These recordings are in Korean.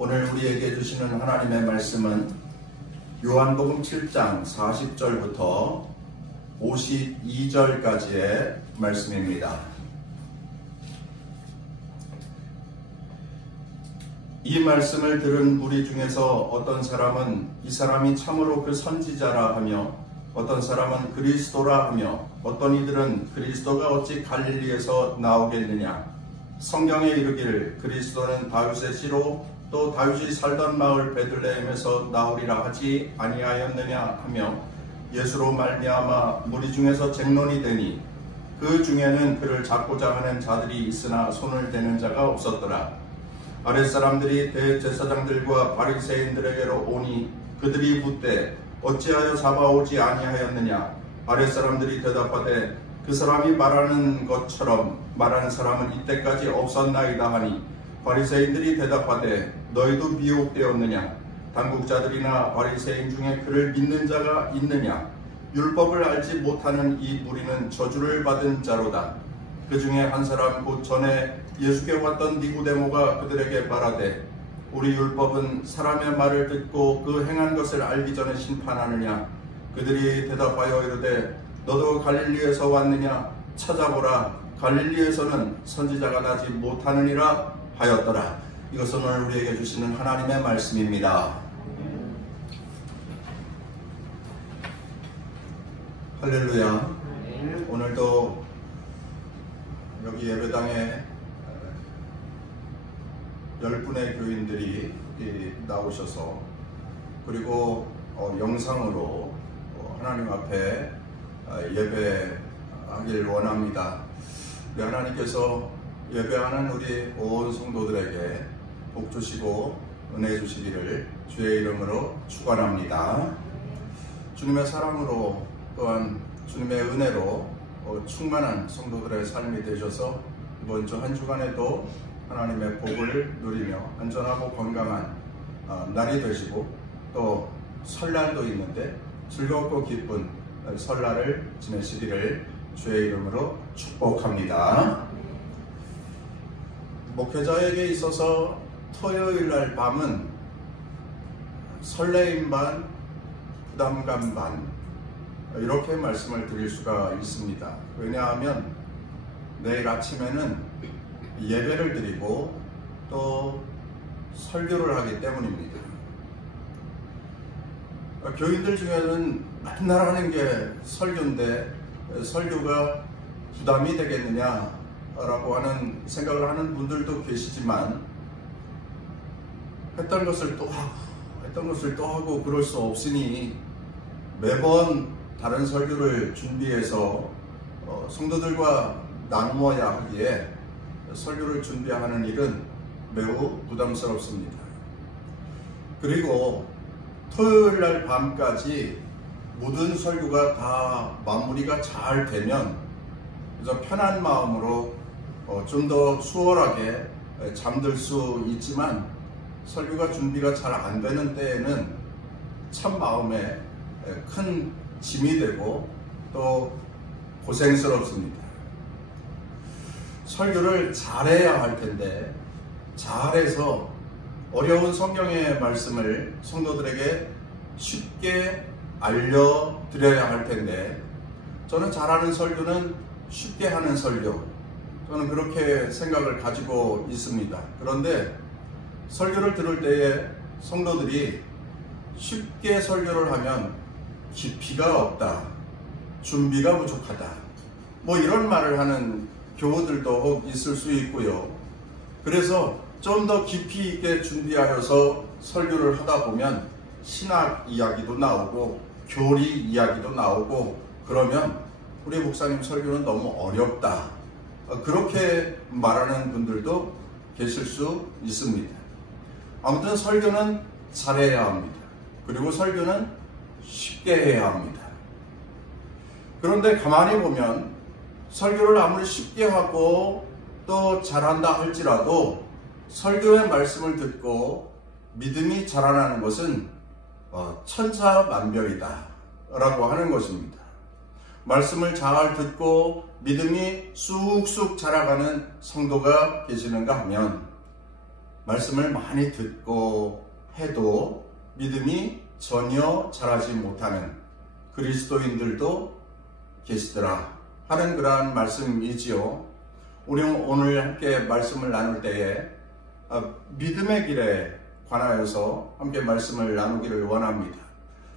오늘 우리에게 주시는 하나님의 말씀은 요한복음 7장 40절부터 52절까지의 말씀입니다. 이 말씀을 들은 무리 중에서 어떤 사람은 이 사람이 참으로 그 선지자라 하며, 어떤 사람은 그리스도라 하며, 어떤 이들은 그리스도가 어찌 갈릴리에서 나오겠느냐, 성경에 이르기를 그리스도는 다윗의 씨로 또 다윗이 살던 마을 베들레헴에서 나오리라 하지 아니하였느냐 하며, 예수로 말미암아 무리 중에서 쟁론이 되니 그 중에는 그를 잡고자 하는 자들이 있으나 손을 대는 자가 없었더라. 아랫사람들이 대제사장들과 바리새인들에게로 오니 그들이 묻되 어찌하여 잡아오지 아니하였느냐. 아랫사람들이 대답하되 그 사람이 말하는 것처럼 말하는 사람은 이때까지 없었나이다 하니, 바리새인들이 대답하되 너희도 미혹되었느냐. 당국자들이나 바리새인 중에 그를 믿는 자가 있느냐. 율법을 알지 못하는 이 무리는 저주를 받은 자로다. 그 중에 한 사람 곧 전에 예수께 왔던 니고데모가 그들에게 말하되 우리 율법은 사람의 말을 듣고 그 행한 것을 알기 전에 심판하느냐. 그들이 대답하여 이르되 너도 갈릴리에서 왔느냐. 찾아보라, 갈릴리에서는 선지자가 나지 못하느니라 하였더라. 이것은 오늘 우리에게 주시는 하나님의 말씀입니다. 할렐루야. 오늘도 여기 예배당에 10분의 교인들이 나오셔서, 그리고 영상으로 하나님 앞에 예배하길 원합니다. 우리 하나님께서 예배하는 우리 온 성도들에게 복 주시고 은혜 주시기를 주의 이름으로 축원합니다. 주님의 사랑으로 또한 주님의 은혜로 충만한 성도들의 삶이 되셔서 이번 주 한 주간에도 하나님의 복을 누리며 안전하고 건강한 날이 되시고, 또 설날도 있는데 즐겁고 기쁜 설날을 지내시기를 주의 이름으로 축복합니다. 목회자에게 있어서 토요일 날 밤은 설레임 반, 부담감 반, 이렇게 말씀을 드릴 수가 있습니다. 왜냐하면 내일 아침에는 예배를 드리고 또 설교를 하기 때문입니다. 교인들 중에는 맨날 하는 게 설교인데 설교가 부담이 되겠느냐라고 하는 생각을 하는 분들도 계시지만, 했던 것을 또 하고 그럴 수 없으니 매번 다른 설교를 준비해서 성도들과 나누어야 하기에 설교를 준비하는 일은 매우 부담스럽습니다. 그리고 토요일 날 밤까지 모든 설교가 다 마무리가 잘 되면 그래서 편한 마음으로 좀 더 수월하게 잠들 수 있지만, 설교가 준비가 잘 안 되는 때에는 참 마음에 큰 짐이 되고 또 고생스럽습니다. 설교를 잘해야 할 텐데, 잘해서 어려운 성경의 말씀을 성도들에게 쉽게 알려드려야 할 텐데, 저는 잘하는 설교는 쉽게 하는 설교, 저는 그렇게 생각을 가지고 있습니다. 그런데 설교를 들을 때에 성도들이 쉽게 설교를 하면 깊이가 없다, 준비가 부족하다, 이런 말을 하는 교우들도 있을 수 있고요. 그래서 좀 더 깊이 있게 준비하여서 설교를 하다 보면 신학 이야기도 나오고 교리 이야기도 나오고, 그러면 우리 목사님 설교는 너무 어렵다, 그렇게 말하는 분들도 계실 수 있습니다. 아무튼 설교는 잘해야 합니다. 그리고 설교는 쉽게 해야 합니다. 그런데 가만히 보면 설교를 아무리 쉽게 하고 또 잘한다 할지라도 설교의 말씀을 듣고 믿음이 자라나는 것은 천차만별이다 라고 하는 것입니다. 말씀을 잘 듣고 믿음이 쑥쑥 자라가는 성도가 계시는가 하면 말씀을 많이 듣고 해도 믿음이 전혀 자라지 못하는 그리스도인들도 계시더라 하는 그러한 말씀이지요. 우리 오늘 함께 말씀을 나눌 때에 믿음의 길에 관하여서 함께 말씀을 나누기를 원합니다.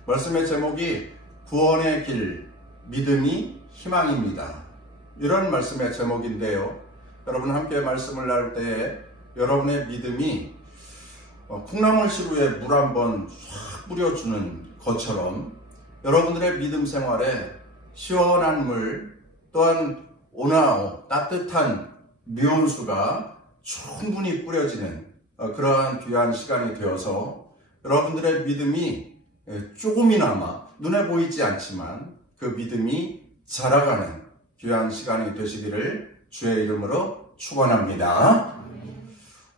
말씀의 제목이 구원의 길, 믿음이 희망입니다. 이런 말씀의 제목인데요. 여러분 함께 말씀을 나눌 때에 여러분의 믿음이 콩나물 시루에 물 한번 싹 뿌려주는 것처럼 여러분들의 믿음 생활에 시원한 물 또한 온화하고 따뜻한 미온수가 충분히 뿌려지는 그러한 귀한 시간이 되어서 여러분들의 믿음이 조금이나마 눈에 보이지 않지만 그 믿음이 자라가는 귀한 시간이 되시기를 주의 이름으로 축원합니다.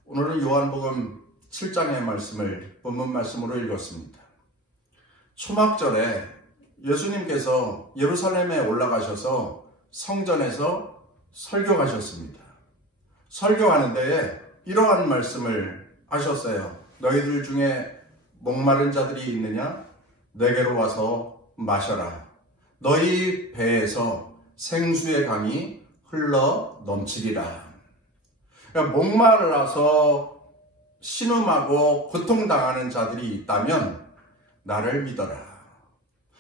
오늘은 요한복음 7장의 말씀을 본문 말씀으로 읽었습니다. 초막절에 예수님께서 예루살렘에 올라가셔서 성전에서 설교하셨습니다. 설교하는 데에 이러한 말씀을 하셨어요. 너희들 중에 목마른 자들이 있느냐? 내게로 와서 마셔라. 너희 배에서 생수의 강이 흘러 넘치리라. 그러니까 목말라서 신음하고 고통당하는 자들이 있다면 나를 믿어라.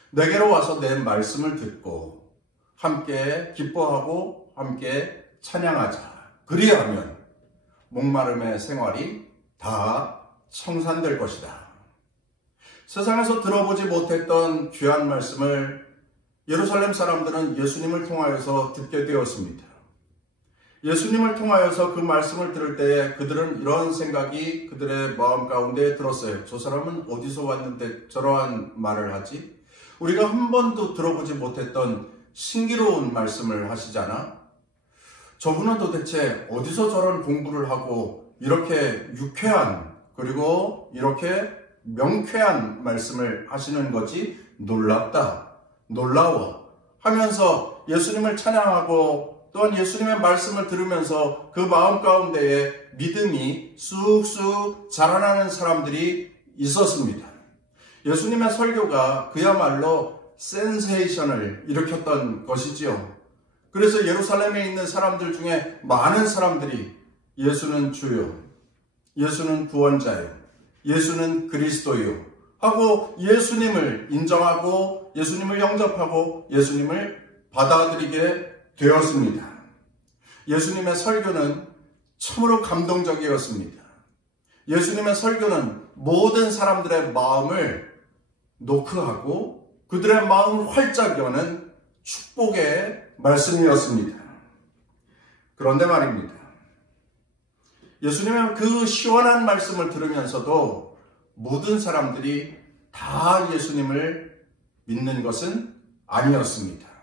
내게로 와서 내 말씀을 듣고 함께 기뻐하고 함께 찬양하자. 그리하면 목마름의 생활이 다 청산될 것이다. 세상에서 들어보지 못했던 귀한 말씀을 예루살렘 사람들은 예수님을 통하여서 듣게 되었습니다. 예수님을 통하여서 그 말씀을 들을 때에 그들은 이런 생각이 그들의 마음 가운데 들었어요. 저 사람은 어디서 왔는데 저러한 말을 하지? 우리가 한 번도 들어보지 못했던 신기로운 말씀을 하시잖아. 저분은 도대체 어디서 저런 공부를 하고 이렇게 유쾌한 그리고 이렇게 명쾌한 말씀을 하시는 거지? 놀랍다, 놀라워 하면서 예수님을 찬양하고 또한 예수님의 말씀을 들으면서 그 마음 가운데에 믿음이 쑥쑥 자라나는 사람들이 있었습니다. 예수님의 설교가 그야말로 센세이션을 일으켰던 것이지요. 그래서 예루살렘에 있는 사람들 중에 많은 사람들이 예수는 주요, 예수는 구원자요, 예수는 그리스도요 하고 예수님을 인정하고 예수님을 영접하고 예수님을 받아들이게 되었습니다. 예수님의 설교는 참으로 감동적이었습니다. 예수님의 설교는 모든 사람들의 마음을 노크하고 그들의 마음을 활짝 여는 축복의 말씀이었습니다. 그런데 말입니다. 예수님의 그 시원한 말씀을 들으면서도 모든 사람들이 다 예수님을 믿는 것은 아니었습니다.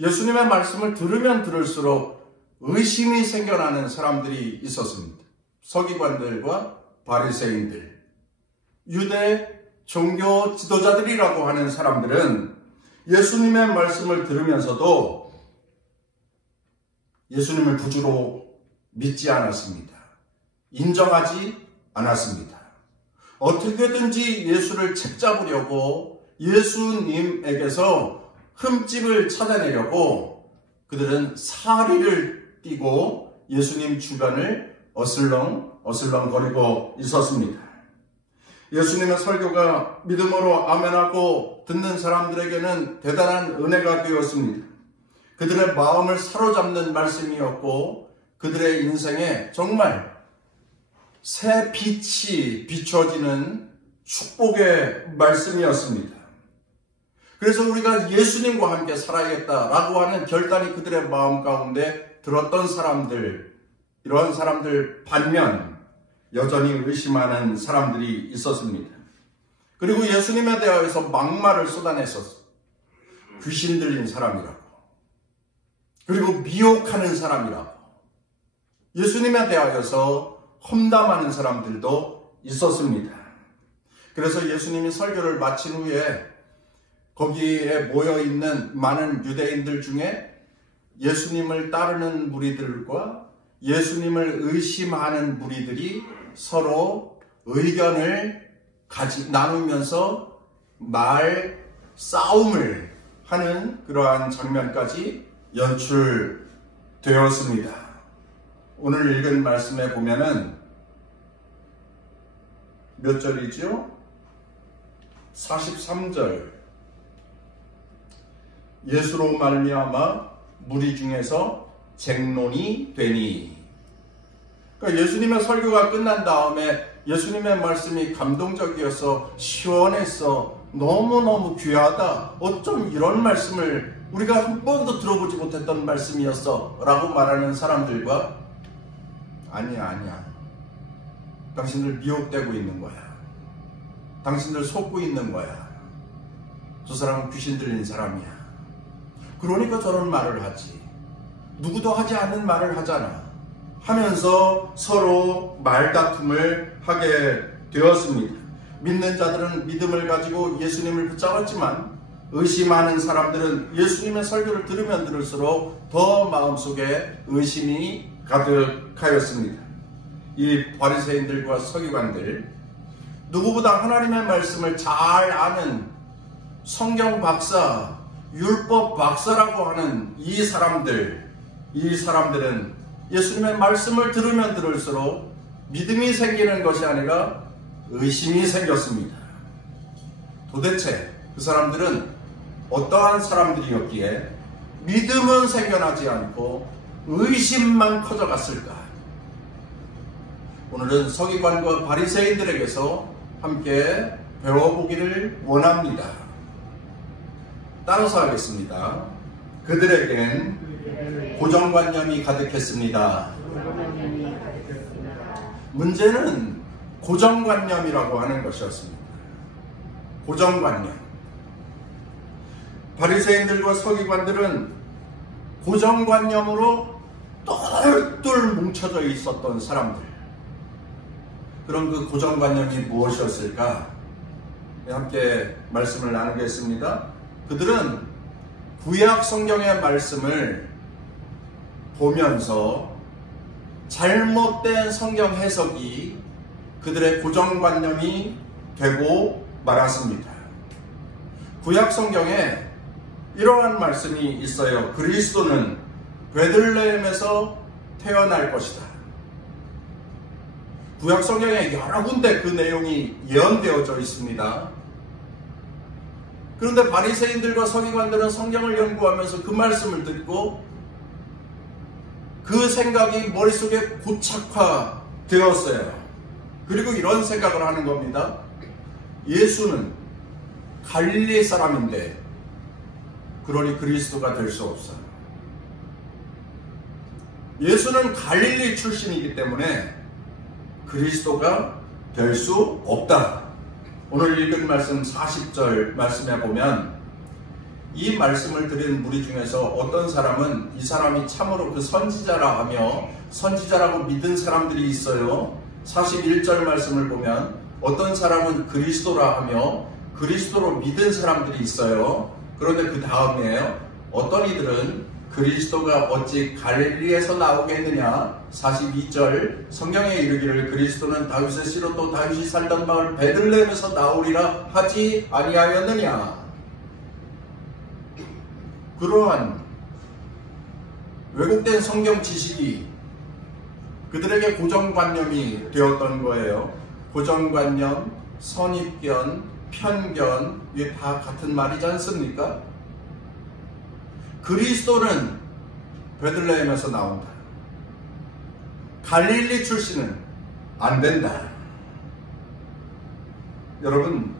예수님의 말씀을 들으면 들을수록 의심이 생겨나는 사람들이 있었습니다. 서기관들과 바리새인들, 유대 종교 지도자들이라고 하는 사람들은 예수님의 말씀을 들으면서도 예수님을 구주로 믿지 않았습니다. 인정하지 않았습니다. 어떻게든지 예수를 책잡으려고 예수님에게서 흠집을 찾아내려고 그들은 사리를 띠고 예수님 주변을 어슬렁거리고 있었습니다. 예수님의 설교가 믿음으로 아멘하고 듣는 사람들에게는 대단한 은혜가 되었습니다. 그들의 마음을 사로잡는 말씀이었고 그들의 인생에 정말 새 빛이 비춰지는 축복의 말씀이었습니다. 그래서 우리가 예수님과 함께 살아야겠다라고 하는 결단이 그들의 마음 가운데 들었던 사람들, 이런 사람들 반면 여전히 의심하는 사람들이 있었습니다. 그리고 예수님에 대하여서 막말을 쏟아냈었어요. 귀신 들린 사람이라고, 그리고 미혹하는 사람이라고, 예수님에 대하여서 험담하는 사람들도 있었습니다. 그래서 예수님이 설교를 마친 후에 거기에 모여있는 많은 유대인들 중에 예수님을 따르는 무리들과 예수님을 의심하는 무리들이 서로 의견을 나누면서 싸움을 하는 그러한 장면까지 연출되었습니다. 오늘 읽은 말씀에 보면은 몇 절이죠? 43절. 예수로 말미암아 무리 중에서 쟁론이 되니. 그러니까 예수님의 설교가 끝난 다음에 예수님의 말씀이 감동적이어서 시원했어, 너무너무 귀하다, 어쩜 이런 말씀을 우리가 한 번도 들어보지 못했던 말씀이었어 라고 말하는 사람들과 아니야, 당신들 미혹되고 있는 거야, 당신들 속고 있는 거야, 저 사람은 귀신 들린 사람이야, 그러니까 저런 말을 하지, 누구도 하지 않는 말을 하잖아 하면서 서로 말다툼을 하게 되었습니다. 믿는 자들은 믿음을 가지고 예수님을 붙잡았지만 의심하는 사람들은 예수님의 설교를 들으면 들을수록 더 마음속에 의심이 가득하였습니다. 이 바리새인들과 서기관들, 누구보다 하나님의 말씀을 잘 아는 성경 박사, 율법 박사라고 하는 이 사람들은 예수님의 말씀을 들으면 들을수록 믿음이 생기는 것이 아니라 의심이 생겼습니다. 도대체 그 사람들은 어떠한 사람들이었기에 믿음은 생겨나지 않고 의심만 커져갔을까? 오늘은 서기관과 바리새인들에게서 함께 배워보기를 원합니다. 따라서 하겠습니다. 그들에겐 고정관념이 가득했습니다. 문제는 고정관념이라고 하는 것이었습니다. 고정관념. 바리새인들과 서기관들은 고정관념으로 똘똘 뭉쳐져 있었던 사람들. 그럼 그 고정관념이 무엇이었을까? 함께 말씀을 나누겠습니다. 그들은 구약 성경의 말씀을 보면서 잘못된 성경 해석이 그들의 고정관념이 되고 말았습니다. 구약 성경에 이러한 말씀이 있어요. 그리스도는 베들레헴에서 태어날 것이다. 구약 성경에 여러 군데 그 내용이 예언되어져 있습니다. 그런데 바리새인들과 서기관들은 성경을 연구하면서 그 말씀을 듣고 그 생각이 머릿속에 고착화되었어요. 그리고 이런 생각을 하는 겁니다. 예수는 갈릴리 사람인데 그러니 그리스도가 될 수 없어. 예수는 갈릴리 출신이기 때문에 그리스도가 될 수 없다. 오늘 읽은 말씀 40절 말씀에 보면 이 말씀을 들은 무리 중에서 어떤 사람은 이 사람이 참으로 그 선지자라 하며 선지자라고 믿은 사람들이 있어요. 41절 말씀을 보면 어떤 사람은 그리스도라 하며 그리스도로 믿은 사람들이 있어요. 그런데 그 다음에 어떤 이들은 그리스도가 어찌 갈릴리에서 나오겠느냐. 42절 성경에 이르기를 그리스도는 다윗의 씨로 또 다윗이 살던 마을 베들레헴에서 나오리라 하지 아니하였느냐. 그러한 왜곡된 성경 지식이 그들에게 고정관념이 되었던 거예요. 고정관념, 선입견, 편견, 이게 다 같은 말이지 않습니까? 그리스도는 베들레헴에서 나온다. 갈릴리 출신은 안 된다. 여러분,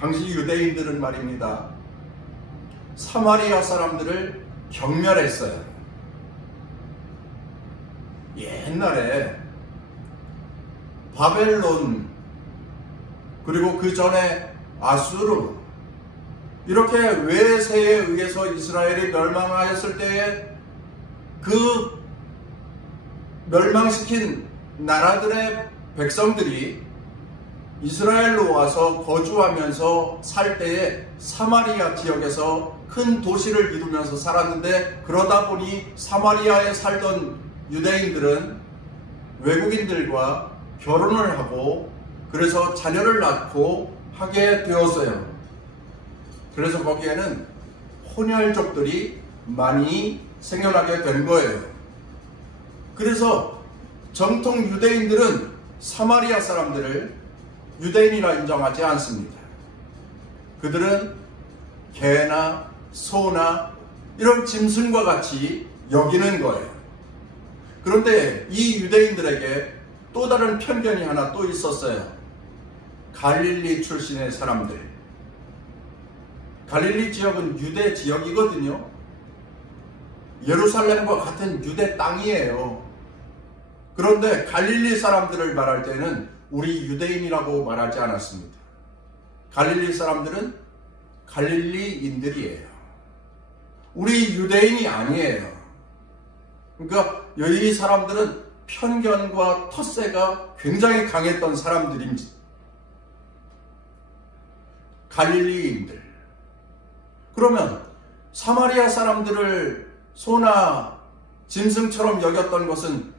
당시 유대인들은 말입니다. 사마리아 사람들을 경멸했어요. 옛날에 바벨론 그리고 그 전에 아수르 이렇게 외세에 의해서 이스라엘이 멸망하였을 때에 그 멸망시킨 나라들의 백성들이 이스라엘로 와서 거주하면서 살 때에 사마리아 지역에서 큰 도시를 이루면서 살았는데 그러다 보니 사마리아에 살던 유대인들은 외국인들과 결혼을 하고 그래서 자녀를 낳고 하게 되었어요. 그래서 거기에는 혼혈족들이 많이 생겨나게 된 거예요. 그래서 정통 유대인들은 사마리아 사람들을 유대인이라 인정하지 않습니다. 그들은 개나 소나 이런 짐승과 같이 여기는 거예요. 그런데 이 유대인들에게 또 다른 편견이 하나 또 있었어요. 갈릴리 출신의 사람들. 갈릴리 지역은 유대 지역이거든요. 예루살렘과 같은 유대 땅이에요. 그런데 갈릴리 사람들을 말할 때는 우리 유대인이라고 말하지 않았습니다. 갈릴리 사람들은 갈릴리인들이에요. 우리 유대인이 아니에요. 그러니까 이 사람들은 편견과 텃세가 굉장히 강했던 사람들입니다. 갈릴리인들. 그러면 사마리아 사람들을 소나 짐승처럼 여겼던 것은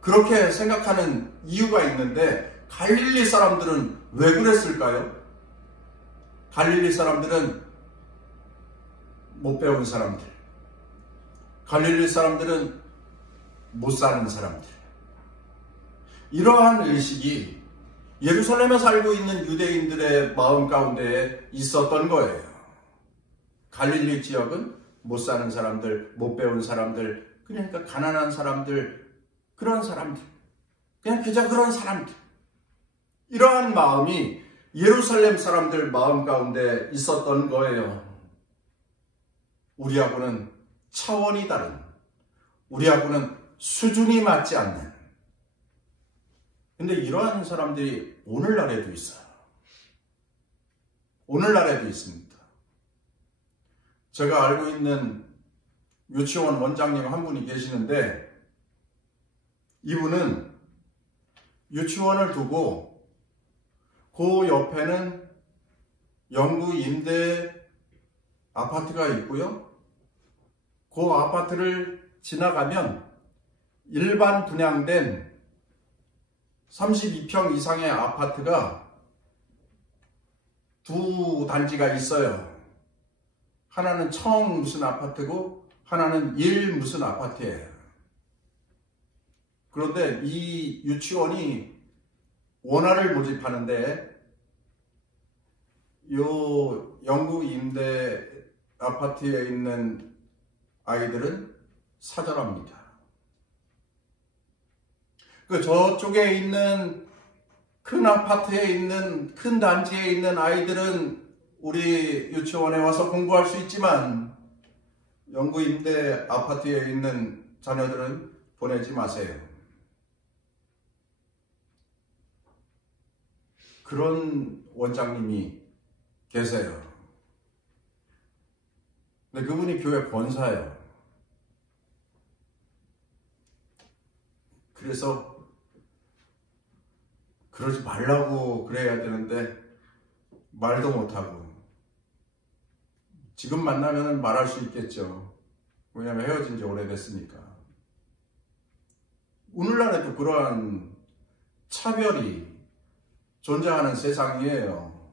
그렇게 생각하는 이유가 있는데 갈릴리 사람들은 왜 그랬을까요? 갈릴리 사람들은 못 배운 사람들. 갈릴리 사람들은 못 사는 사람들. 이러한 의식이 예루살렘에 살고 있는 유대인들의 마음 가운데 있었던 거예요. 갈릴리 지역은 못 사는 사람들, 못 배운 사람들, 그러니까 가난한 사람들, 그런 사람들, 그냥 그저 그런 사람들. 이러한 마음이 예루살렘 사람들 마음 가운데 있었던 거예요. 우리하고는 차원이 다른, 우리하고는 수준이 맞지 않는. 근데 이러한 사람들이 오늘날에도 있어요. 오늘날에도 있습니다. 제가 알고 있는 유치원 원장님 한 분이 계시는데 이분은 유치원을 두고 그 옆에는 영구 임대 아파트가 있고요. 그 아파트를 지나가면 일반 분양된 32평 이상의 아파트가 두 단지가 있어요. 하나는 청 무슨 아파트고 하나는 일 무슨 아파트예요. 그런데 이 유치원이 원화를 모집하는데 요 영구 임대 아파트에 있는 아이들은 사절합니다. 그 저쪽에 있는 큰 아파트에 있는 큰 단지에 있는 아이들은 우리 유치원에 와서 공부할 수 있지만 영구 임대 아파트에 있는 자녀들은 보내지 마세요. 그런 원장님이 계세요. 근데 그분이 교회 권사예요. 그래서 그러지 말라고 그래야 되는데 말도 못하고 지금 만나면 말할 수 있겠죠. 왜냐하면 헤어진 지 오래됐으니까. 오늘날에도 그러한 차별이 존재하는 세상이에요.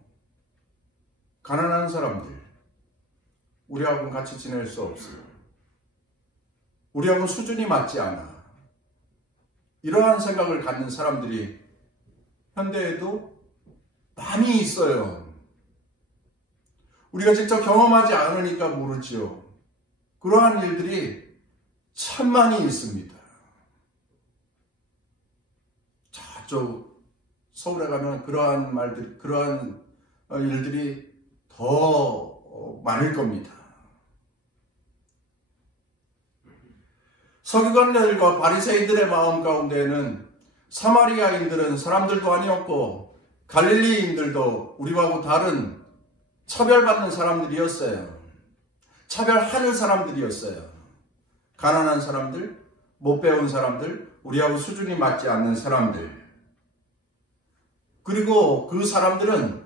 가난한 사람들, 우리하고는 같이 지낼 수 없어요. 우리하고는 수준이 맞지 않아. 이러한 생각을 갖는 사람들이 현대에도 많이 있어요. 우리가 직접 경험하지 않으니까 모르지요. 그러한 일들이 참 많이 있습니다. 저쪽 서울에 가면 그러한 말들, 그러한 일들이 더 많을 겁니다. 서기관들과 바리새인들의 마음 가운데에는 사마리아인들은 사람들도 아니었고 갈릴리인들도 우리하고 다른 차별받는 사람들이었어요. 차별하는 사람들이었어요. 가난한 사람들, 못 배운 사람들, 우리하고 수준이 맞지 않는 사람들. 그리고 그 사람들은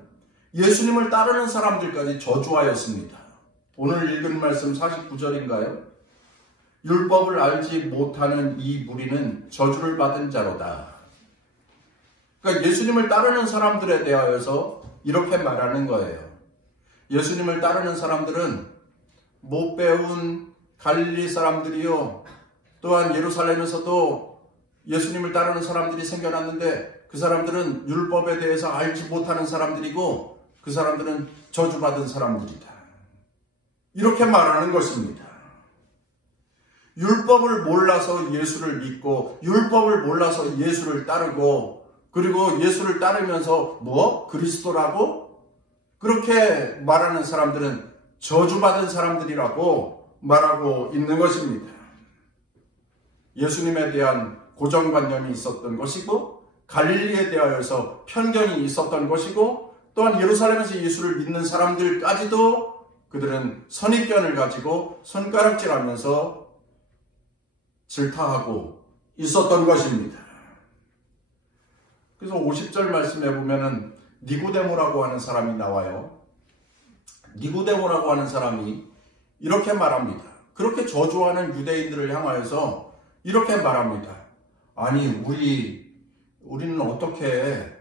예수님을 따르는 사람들까지 저주하였습니다. 오늘 읽은 말씀 49절인가요? 율법을 알지 못하는 이 무리는 저주를 받은 자로다. 그러니까 예수님을 따르는 사람들에 대하여서 이렇게 말하는 거예요. 예수님을 따르는 사람들은 못 배운 갈릴리 사람들이요, 또한 예루살렘에서도 예수님을 따르는 사람들이 생겨났는데 그 사람들은 율법에 대해서 알지 못하는 사람들이고 그 사람들은 저주받은 사람들이다. 이렇게 말하는 것입니다. 율법을 몰라서 예수를 믿고 율법을 몰라서 예수를 따르고 그리고 예수를 따르면서 그리스도라고? 그렇게 말하는 사람들은 저주받은 사람들이라고 말하고 있는 것입니다. 예수님에 대한 고정관념이 있었던 것이고 갈릴리에 대하여서 편견이 있었던 것이고 또한 예루살렘에서 예수를 믿는 사람들까지도 그들은 선입견을 가지고 손가락질하면서 질타하고 있었던 것입니다. 그래서 50절 말씀에 보면은 니고데모라고 하는 사람이 나와요. 니고데모라고 하는 사람이 이렇게 말합니다. 그렇게 저주하는 유대인들을 향하여서 이렇게 말합니다. 아니 우리는 어떻게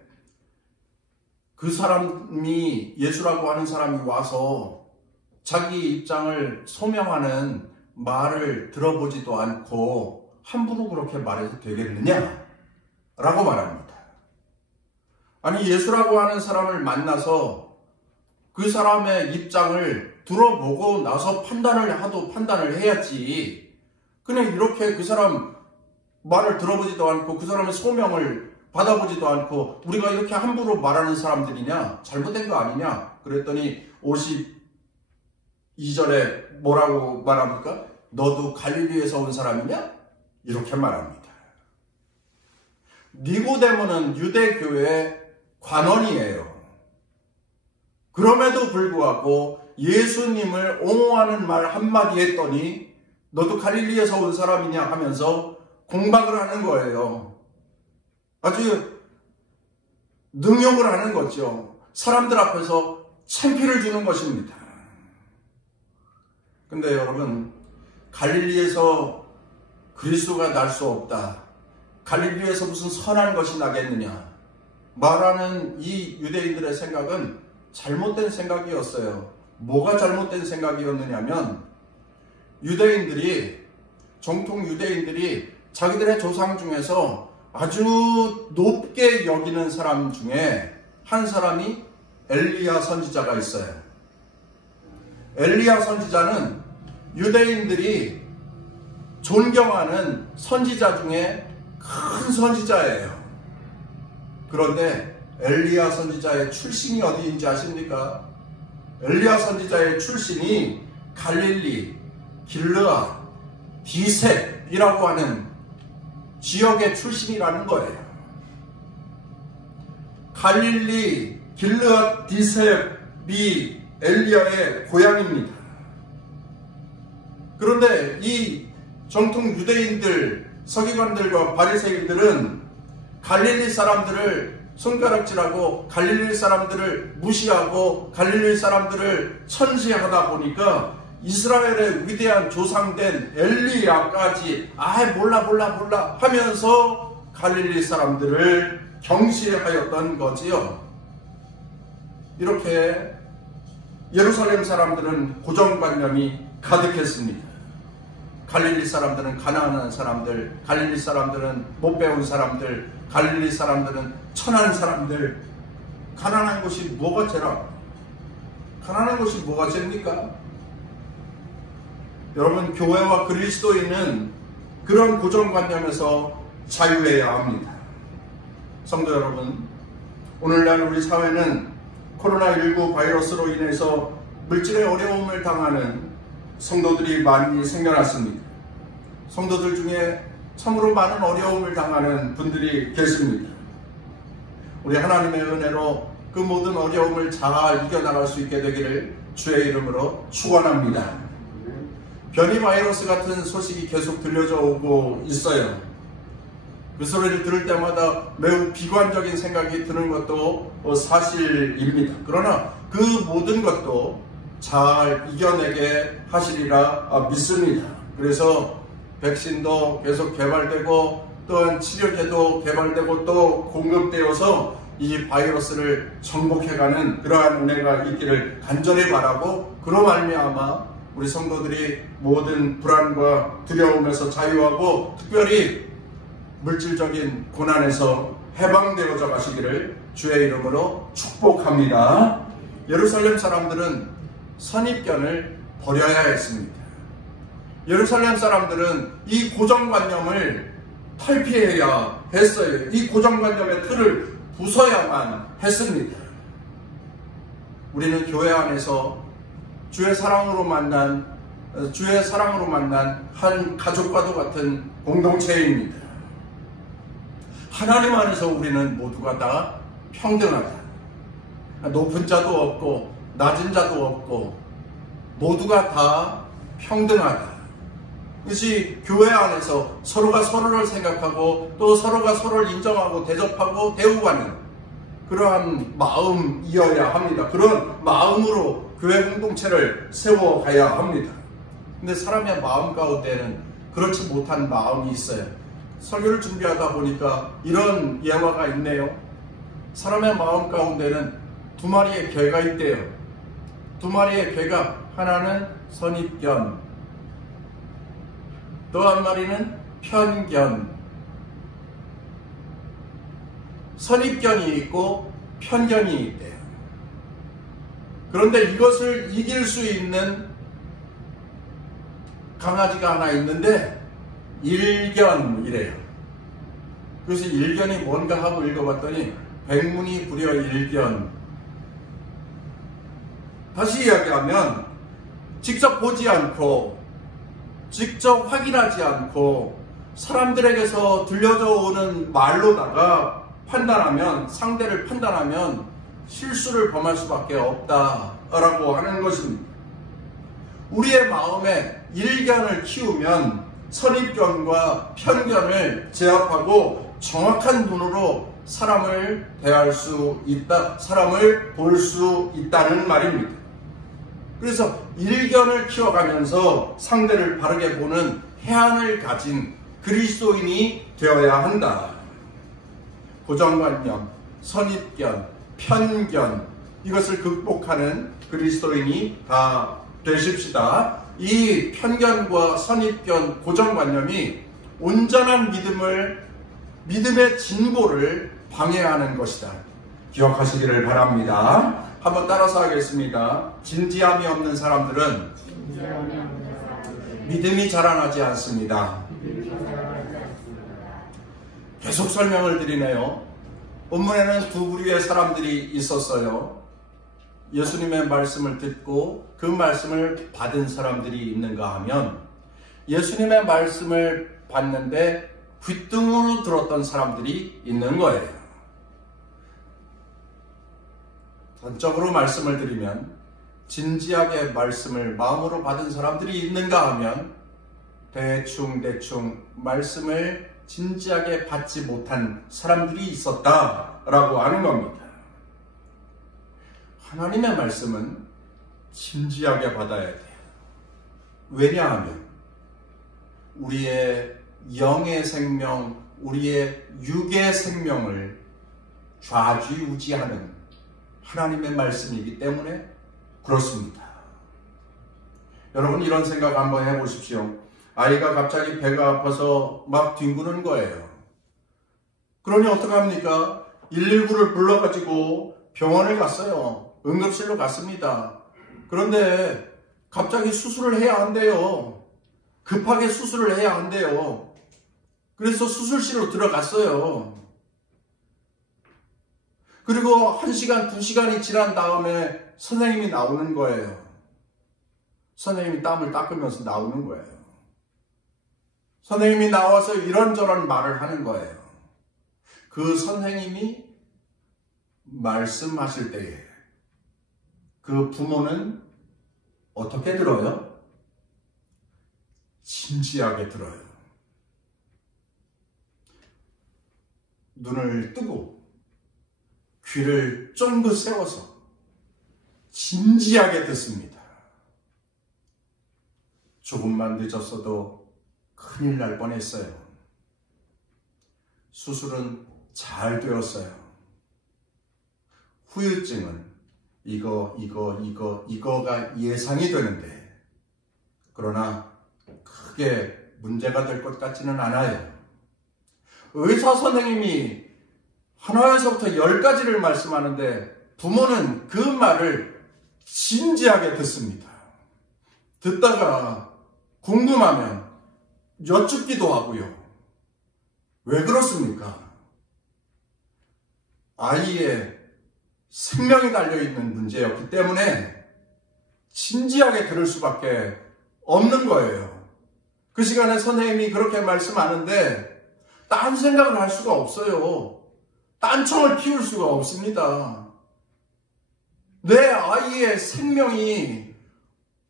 그 사람이 예수라고 하는 사람이 와서 자기 입장을 소명하는 말을 들어보지도 않고 함부로 그렇게 말해도 되겠느냐? 라고 말합니다. 아니 예수라고 하는 사람을 만나서 그 사람의 입장을 들어보고 나서 판단을 해야지. 그냥 이렇게 그 사람 말을 들어보지도 않고 그 사람의 소명을 받아보지도 않고 우리가 이렇게 함부로 말하는 사람들이냐? 잘못된 거 아니냐? 그랬더니 52절에 뭐라고 말합니까? 너도 갈릴리에서 온 사람이냐? 이렇게 말합니다. 니고데모는 유대교의 관원이에요. 그럼에도 불구하고 예수님을 옹호하는 말 한마디 했더니 너도 갈릴리에서 온 사람이냐 하면서 공박을 하는 거예요. 아주 능욕을 하는 거죠. 사람들 앞에서 창피를 주는 것입니다. 근데 여러분, 갈릴리에서 그리스도가 날 수 없다. 갈릴리에서 무슨 선한 것이 나겠느냐. 말하는 이 유대인들의 생각은 잘못된 생각이었어요. 뭐가 잘못된 생각이었느냐면 정통 유대인들이 자기들의 조상 중에서 아주 높게 여기는 사람 중에 한 사람이 엘리야 선지자가 있어요. 엘리야 선지자는 유대인들이 존경하는 선지자 중에 큰 선지자예요. 그런데 엘리야 선지자의 출신이 어디인지 아십니까? 엘리야 선지자의 출신이 갈릴리, 길르앗, 디셉이라고 하는 지역의 출신이라는 거예요. 갈릴리, 길르앗, 디셉이 엘리야의 고향입니다. 그런데 이 정통 유대인들, 서기관들과 바리새인들은 갈릴리 사람들을 손가락질하고 갈릴리 사람들을 무시하고 갈릴리 사람들을 천시하다 보니까 이스라엘의 위대한 조상된 엘리야까지 몰라 하면서 갈릴리 사람들을 경시하였던 거지요. 이렇게 예루살렘 사람들은 고정관념이 가득했습니다. 갈릴리 사람들은 가난한 사람들, 갈릴리 사람들은 못 배운 사람들, 갈릴리 사람들은 천한 사람들. 가난한 것이 뭐가 죄라? 가난한 것이 뭐가 죄입니까? 여러분, 교회와 그리스도인은 그런 고정관념에서 자유해야 합니다. 성도 여러분, 오늘날 우리 사회는 코로나19 바이러스로 인해서 물질의 어려움을 당하는 성도들이 많이 생겨났습니다. 성도들 중에 참으로 많은 어려움을 당하는 분들이 계십니다. 우리 하나님의 은혜로 그 모든 어려움을 잘 이겨나갈 수 있게 되기를 주의 이름으로 축원합니다. 변이 바이러스 같은 소식이 계속 들려져 오고 있어요. 그 소리를 들을 때마다 매우 비관적인 생각이 드는 것도 사실입니다. 그러나 그 모든 것도 잘 이겨내게 하시리라 믿습니다. 그래서 백신도 계속 개발되고 또한 치료제도 개발되고 또 공급되어서 이 바이러스를 정복해가는 그러한 은혜가 있기를 간절히 바라고, 그로 말미암아 우리 성도들이 모든 불안과 두려움에서 자유하고 특별히 물질적인 고난에서 해방되어져 가시기를 주의 이름으로 축복합니다. 예루살렘 사람들은 선입견을 버려야 했습니다. 예루살렘 사람들은 이 고정관념을 탈피해야 했어요. 이 고정관념의 틀을 부숴야만 했습니다. 우리는 교회 안에서 주의 사랑으로 만난 한 가족과도 같은 공동체입니다. 하나님 안에서 우리는 모두가 다 평등하다. 높은 자도 없고 낮은 자도 없고 모두가 다 평등하다. 그것이 교회 안에서 서로가 서로를 생각하고 또 서로가 서로를 인정하고 대접하고 대우하는 그러한 마음이어야 합니다. 그런 마음으로 교회 공동체를 세워가야 합니다. 근데 사람의 마음 가운데는 그렇지 못한 마음이 있어요. 설교를 준비하다 보니까 이런 예화가 있네요. 사람의 마음 가운데는 두 마리의 개가 있대요. 두 마리의 개가, 하나는 선입견, 또 한 마리는 편견. 선입견이 있고 편견이 있대요. 그런데 이것을 이길 수 있는 강아지가 하나 있는데 일견이래요. 그래서 일견이 뭔가 하고 읽어봤더니 백문이 불여 일견. 다시 이야기하면 직접 보지 않고 직접 확인하지 않고 사람들에게서 들려져 오는 말로다가 판단하면, 상대를 판단하면 실수를 범할 수밖에 없다라고 하는 것입니다. 우리의 마음에 일견을 키우면 선입견과 편견을 제압하고 정확한 눈으로 사람을 대할 수 있다, 사람을 볼 수 있다는 말입니다. 그래서 일견을 키워가면서 상대를 바르게 보는 해안을 가진 그리스도인이 되어야 한다. 고정관념, 선입견, 편견, 이것을 극복하는 그리스도인이 다 되십시다. 이 편견과 선입견, 고정관념이 온전한 믿음의 진보를 방해하는 것이다. 기억하시기를 바랍니다. 한번 따라서 하겠습니다. 진지함이 없는 사람들은 믿음이 자라나지 않습니다. 계속 설명을 드리네요. 본문에는 두 부류의 사람들이 있었어요. 예수님의 말씀을 듣고 그 말씀을 받은 사람들이 있는가 하면, 예수님의 말씀을 받는데 귓등으로 들었던 사람들이 있는 거예요. 전적으로 말씀을 드리면, 진지하게 말씀을 마음으로 받은 사람들이 있는가 하면 대충 말씀을 진지하게 받지 못한 사람들이 있었다라고 하는 겁니다. 하나님의 말씀은 진지하게 받아야 돼요. 왜냐하면 우리의 영의 생명, 우리의 육의 생명을 좌지우지하는 하나님의 말씀이기 때문에 그렇습니다. 여러분, 이런 생각 한번 해보십시오. 아이가 갑자기 배가 아파서 막 뒹구는 거예요. 그러니 어떡합니까? 119를 불러가지고 병원을 갔어요. 응급실로 갔습니다. 그런데 갑자기 수술을 해야 한대요. 급하게 수술을 해야 한대요. 그래서 수술실로 들어갔어요. 그리고 1시간, 2시간이 지난 다음에 선생님이 나오는 거예요. 선생님이 땀을 닦으면서 나오는 거예요. 선생님이 나와서 이런저런 말을 하는 거예요. 그 선생님이 말씀하실 때에 그 부모는 어떻게 들어요? 진지하게 들어요. 눈을 뜨고 귀를 쫑긋 세워서 진지하게 듣습니다. 조금만 늦었어도 큰일 날 뻔했어요. 수술은 잘 되었어요. 후유증은 이거가 예상이 되는데, 그러나 크게 문제가 될 것 같지는 않아요. 의사 선생님이 하나에서부터 10가지를 말씀하는데 부모는 그 말을 진지하게 듣습니다. 듣다가 궁금하면 여쭙기도 하고요. 왜 그렇습니까? 아이의 생명이 달려있는 문제였기 때문에 진지하게 들을 수밖에 없는 거예요. 그 시간에 선생님이 그렇게 말씀하는데 딴 생각을 할 수가 없어요. 딴청을 피울 수가 없습니다. 내 아이의 생명이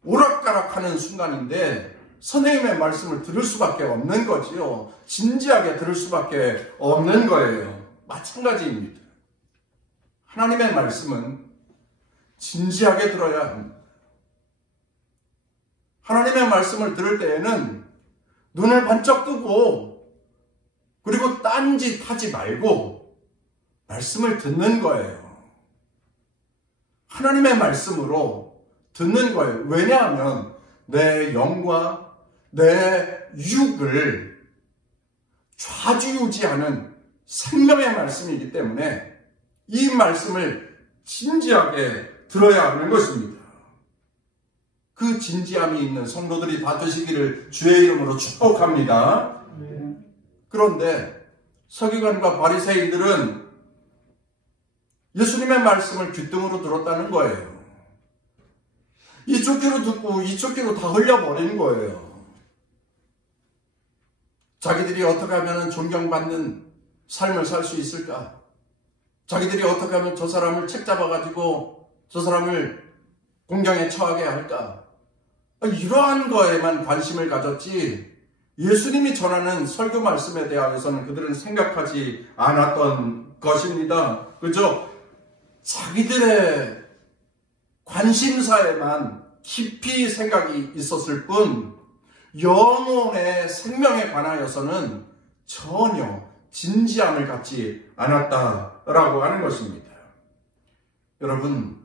오락가락하는 순간인데 선생님의 말씀을 들을 수밖에 없는 거지요. 진지하게 들을 수밖에 없는 거예요. 마찬가지입니다. 하나님의 말씀은 진지하게 들어야 합니다. 하나님의 말씀을 들을 때에는 눈을 반짝 뜨고 그리고 딴짓 하지 말고 말씀을 듣는 거예요. 하나님의 말씀으로 듣는 거예요. 왜냐하면 내 영과 내 육을 좌지우지하는 생명의 말씀이기 때문에 이 말씀을 진지하게 들어야 하는 것입니다. 그 진지함이 있는 성도들이 다 되시기를 주의 이름으로 축복합니다. 그런데 서기관과 바리새인들은 예수님의 말씀을 귓등으로 들었다는 거예요. 이쪽 귀로 듣고 이쪽 귀로 다 흘려버린 거예요. 자기들이 어떻게 하면 존경받는 삶을 살 수 있을까? 자기들이 어떻게 하면 저 사람을 책 잡아가지고 저 사람을 공경에 처하게 할까? 이러한 거에만 관심을 가졌지 예수님이 전하는 설교 말씀에 대하여서는 그들은 생각하지 않았던 것입니다. 그죠? 자기들의 관심사에만 깊이 생각이 있었을 뿐 영혼의 생명에 관하여서는 전혀 진지함을 갖지 않았다라고 하는 것입니다. 여러분,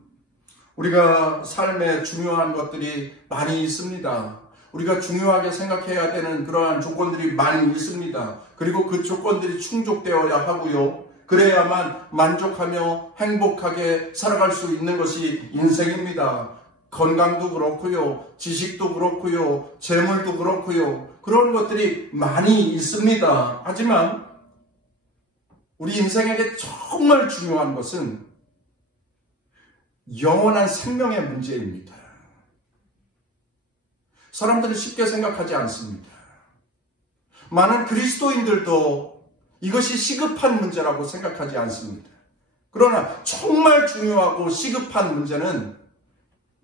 우리가 삶에 중요한 것들이 많이 있습니다. 우리가 중요하게 생각해야 되는 그러한 조건들이 많이 있습니다. 그리고 그 조건들이 충족되어야 하고요. 그래야만 만족하며 행복하게 살아갈 수 있는 것이 인생입니다. 건강도 그렇고요. 지식도 그렇고요. 재물도 그렇고요. 그런 것들이 많이 있습니다. 하지만 우리 인생에게 정말 중요한 것은 영원한 생명의 문제입니다. 사람들은 쉽게 생각하지 않습니다. 많은 그리스도인들도 이것이 시급한 문제라고 생각하지 않습니다. 그러나 정말 중요하고 시급한 문제는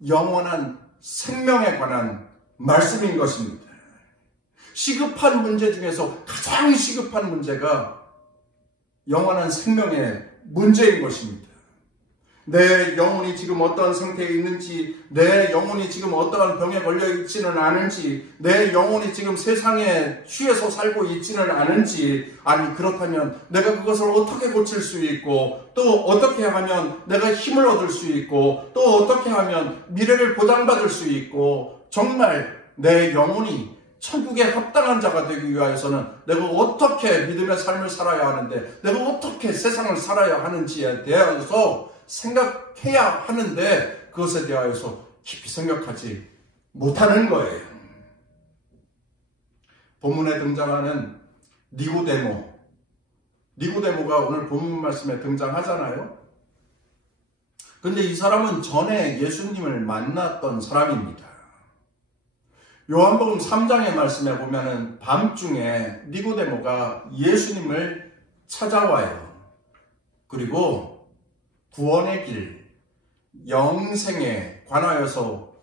영원한 생명에 관한 말씀인 것입니다. 시급한 문제 중에서 가장 시급한 문제가 영원한 생명의 문제인 것입니다. 내 영혼이 지금 어떠한 상태에 있는지, 내 영혼이 지금 어떠한 병에 걸려 있지는 않은지, 내 영혼이 지금 세상에 취해서 살고 있지는 않은지, 아니 그렇다면 내가 그것을 어떻게 고칠 수 있고, 또 어떻게 하면 내가 힘을 얻을 수 있고, 또 어떻게 하면 미래를 보장받을 수 있고, 정말 내 영혼이 천국에 합당한 자가 되기 위하여서는 내가 어떻게 믿음의 삶을 살아야 하는데, 내가 어떻게 세상을 살아야 하는지에 대해서 생각해야 하는데 그것에 대하여서 깊이 생각하지 못하는 거예요. 본문에 등장하는 니고데모가 오늘 본문 말씀에 등장하잖아요. 근데 이 사람은 전에 예수님을 만났던 사람입니다. 요한복음 3장의 말씀에 보면은 밤중에 니고데모가 예수님을 찾아와요. 그리고 구원의 길, 영생에 관하여서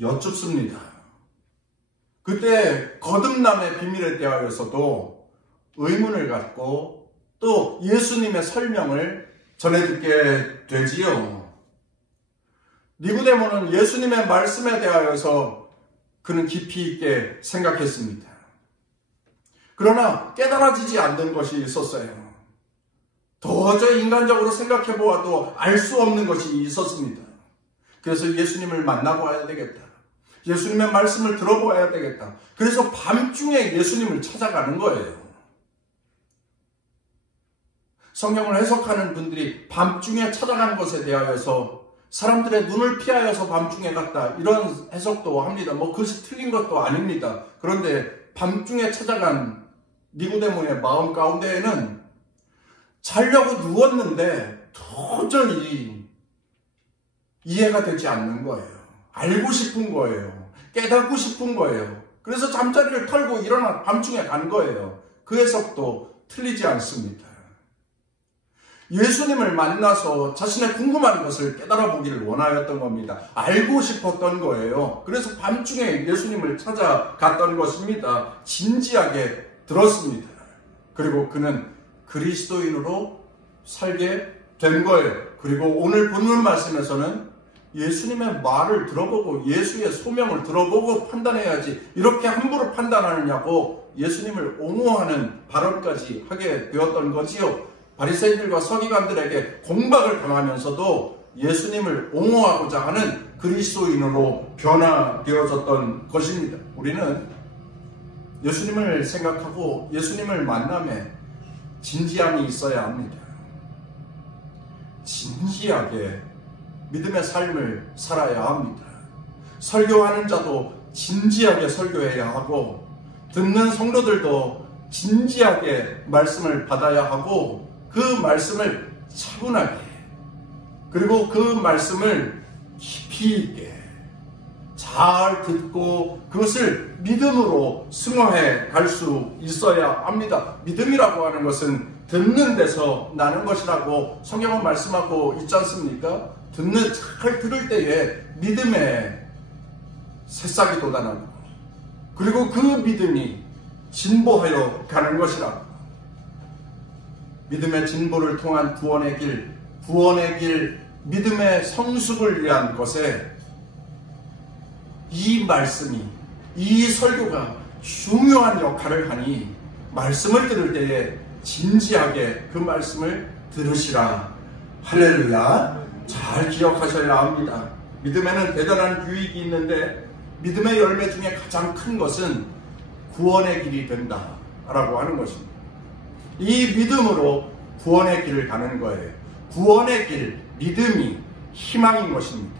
여쭙습니다. 그때 거듭남의 비밀에 대하여서도 의문을 갖고 또 예수님의 설명을 전해 듣게 되지요. 니고데모는 예수님의 말씀에 대하여서 그는 깊이 있게 생각했습니다. 그러나 깨달아지지 않는 것이 있었어요. 도저히 인간적으로 생각해 보아도 알 수 없는 것이 있었습니다. 그래서 예수님을 만나보아야 되겠다. 예수님의 말씀을 들어보아야 되겠다. 그래서 밤중에 예수님을 찾아가는 거예요. 성경을 해석하는 분들이 밤중에 찾아가는 것에 대하여서 사람들의 눈을 피하여서 밤중에 갔다, 이런 해석도 합니다. 그것이 틀린 것도 아닙니다. 그런데 밤중에 찾아간 니고데모의 마음 가운데에는 자려고 누웠는데 도저히 이해가 되지 않는 거예요. 알고 싶은 거예요. 깨닫고 싶은 거예요. 그래서 잠자리를 털고 일어나 밤중에 간 거예요. 그 해석도 틀리지 않습니다. 예수님을 만나서 자신의 궁금한 것을 깨달아 보기를 원하였던 겁니다. 알고 싶었던 거예요. 그래서 밤중에 예수님을 찾아갔던 것입니다. 진지하게 들었습니다. 그리고 그는 그리스도인으로 살게 된 거예요. 그리고 오늘 본문 말씀에서는 예수님의 말을 들어보고 예수의 소명을 들어보고 판단해야지 이렇게 함부로 판단하느냐고 예수님을 옹호하는 발언까지 하게 되었던 거지요. 바리새인들과 서기관들에게 공박을 당하면서도 예수님을 옹호하고자 하는 그리스도인으로 변화되어졌던 것입니다. 우리는 예수님을 생각하고 예수님을 만남에 진지함이 있어야 합니다. 진지하게 믿음의 삶을 살아야 합니다. 설교하는 자도 진지하게 설교해야 하고, 듣는 성도들도 진지하게 말씀을 받아야 하고, 그 말씀을 차분하게, 그리고 그 말씀을 깊이 있게 잘 듣고 그것을 믿음으로 승화해 갈 수 있어야 합니다. 믿음이라고 하는 것은 듣는 데서 나는 것이라고 성경은 말씀하고 있지 않습니까? 잘 들을 때에 믿음의 새싹이 돋아나고, 그리고 그 믿음이 진보하여 가는 것이라고. 믿음의 진보를 통한 구원의 길, 믿음의 성숙을 위한 것에 이 말씀이, 이 설교가 중요한 역할을 하니 말씀을 들을 때에 진지하게 그 말씀을 들으시라. 할렐루야. 잘 기억하셔야 합니다. 믿음에는 대단한 유익이 있는데 믿음의 열매 중에 가장 큰 것은 구원의 길이 된다라고 하는 것입니다. 이 믿음으로 구원의 길을 가는 거예요. 구원의 길, 믿음이 희망인 것입니다.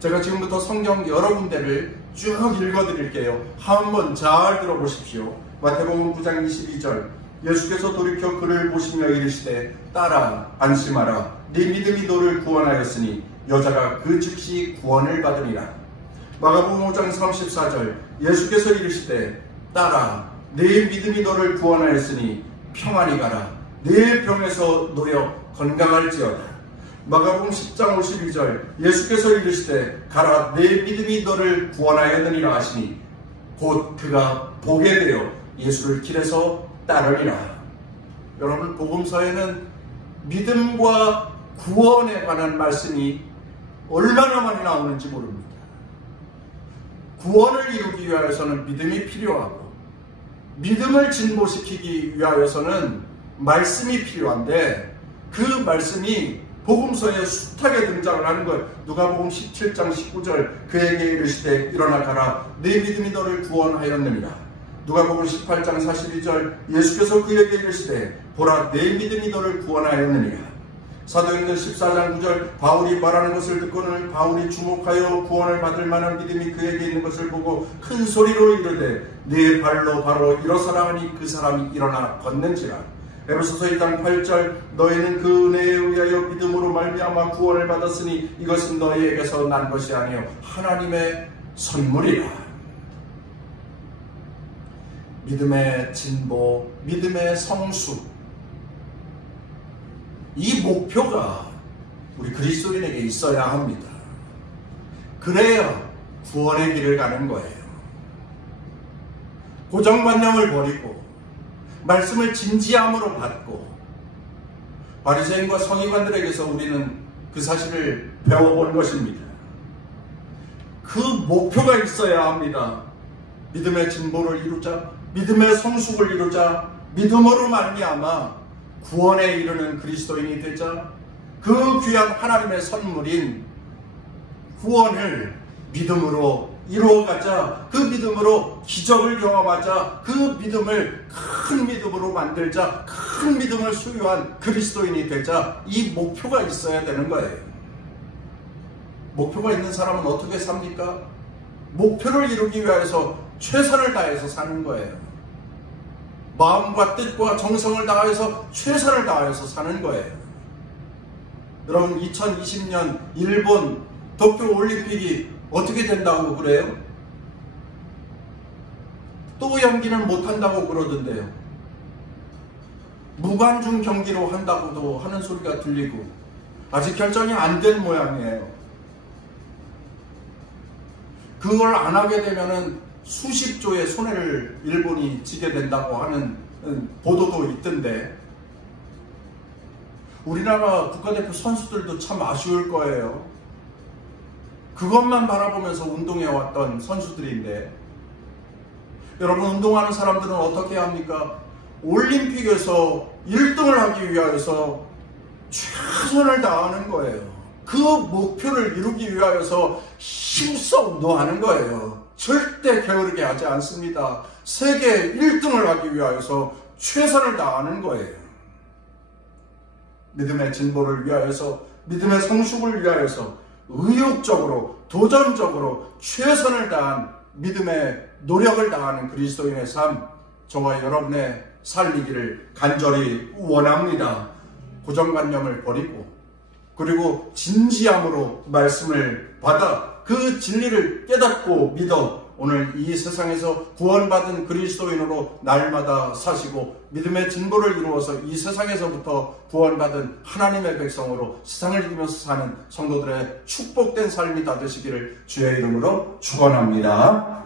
제가 지금부터 성경 여러 군데를 쭉 읽어드릴게요. 한번 잘 들어보십시오. 마태복음 9장 22절, 예수께서 돌이켜 그를 보시며 이르시되 따라 안심하라. 네 믿음이 너를 구원하였으니 여자가 그 즉시 구원을 받으리라. 마가복음 5장 34절, 예수께서 이르시되 따라 네 믿음이 너를 구원하였으니 평안히 가라. 네 병에서 놓여 건강할지어다. 마가복음 10장 52절, 예수께서 이르시되 가라. 네 믿음이 너를 구원하였느니라 하시니 곧 그가 보게 되어 예수를 길에서 따르리라. 여러분, 복음서에는 믿음과 구원에 관한 말씀이 얼마나 많이 나오는지 모릅니다. 구원을 이루기 위하여서는 믿음이 필요하고, 믿음을 진보시키기 위하여서는 말씀이 필요한데, 그 말씀이 복음서에 숱하게 등장을 하는 것. 누가복음 17장 19절, 그에게 이르시되 일어나 가라. 네 믿음이 너를 구원하였느니라. 누가복음 18장 42절, 예수께서 그에게 이르시되 보라, 내 믿음이 너를 구원하였느니라. 사도행전 14장 9절, 바울이 말하는 것을 듣고는 바울이 주목하여 구원을 받을 만한 믿음이 그에게 있는 것을 보고 큰 소리로 이르되 네 발로 바로 일어서라 하니 그 사람이 일어나 걷는지라. 에베소서 2장 8절, 너희는 그 은혜에 의하여 믿음으로 말미암아 구원을 받았으니 이것은 너희에게서 난 것이 아니요 하나님의 선물이라. 믿음의 진보, 믿음의 성숙, 이 목표가 우리 그리스도인에게 있어야 합니다. 그래야 구원의 길을 가는 거예요. 고정관념을 버리고 말씀을 진지함으로 받고, 바리새인과 서기관들에게서 우리는 그 사실을 배워본 것입니다. 그 목표가 있어야 합니다. 믿음의 진보를 이루자, 믿음의 성숙을 이루자 믿음으로 말미암아 구원에 이르는 그리스도인이 되자 그 귀한 하나님의 선물인 구원을 믿음으로 이루어가자, 그 믿음으로 기적을 경험하자, 그 믿음을 큰 믿음으로 만들자, 큰 믿음을 소유한 그리스도인이 되자, 이 목표가 있어야 되는 거예요. 목표가 있는 사람은 어떻게 삽니까? 목표를 이루기 위해서 최선을 다해서 사는 거예요. 마음과 뜻과 정성을 다해서 최선을 다해서 사는 거예요. 여러분, 2020년 일본 도쿄 올림픽이 어떻게 된다고 그래요? 또 연기는 못한다고 그러던데요. 무관중 경기로 한다고도 하는 소리가 들리고 아직 결정이 안 된 모양이에요. 그걸 안 하게 되면은 수십조의 손해를 일본이 지게 된다고 하는 보도도 있던데, 우리나라 국가대표 선수들도 참 아쉬울 거예요. 그것만 바라보면서 운동해왔던 선수들인데, 여러분, 운동하는 사람들은 어떻게 합니까? 올림픽에서 1등을 하기 위해서 최선을 다하는 거예요. 그 목표를 이루기 위해서 힘써 운동하는 거예요. 절대 게으르게 하지 않습니다. 세계 1등을 하기 위해서 최선을 다하는 거예요. 믿음의 진보를 위하여서, 믿음의 성숙을 위하여서 의욕적으로, 도전적으로 최선을 다한 믿음의 노력을 다하는 그리스도인의 삶, 저와 여러분의 살리기를 간절히 원합니다. 고정관념을 버리고, 그리고 진지함으로 말씀을 받아 그 진리를 깨닫고 믿어 오늘 이 세상에서 구원받은 그리스도인으로 날마다 사시고 믿음의 진보를 이루어서 이 세상에서부터 구원받은 하나님의 백성으로 세상을 이기면서 사는 성도들의 축복된 삶이 다 되시기를 주의 이름으로 축원합니다.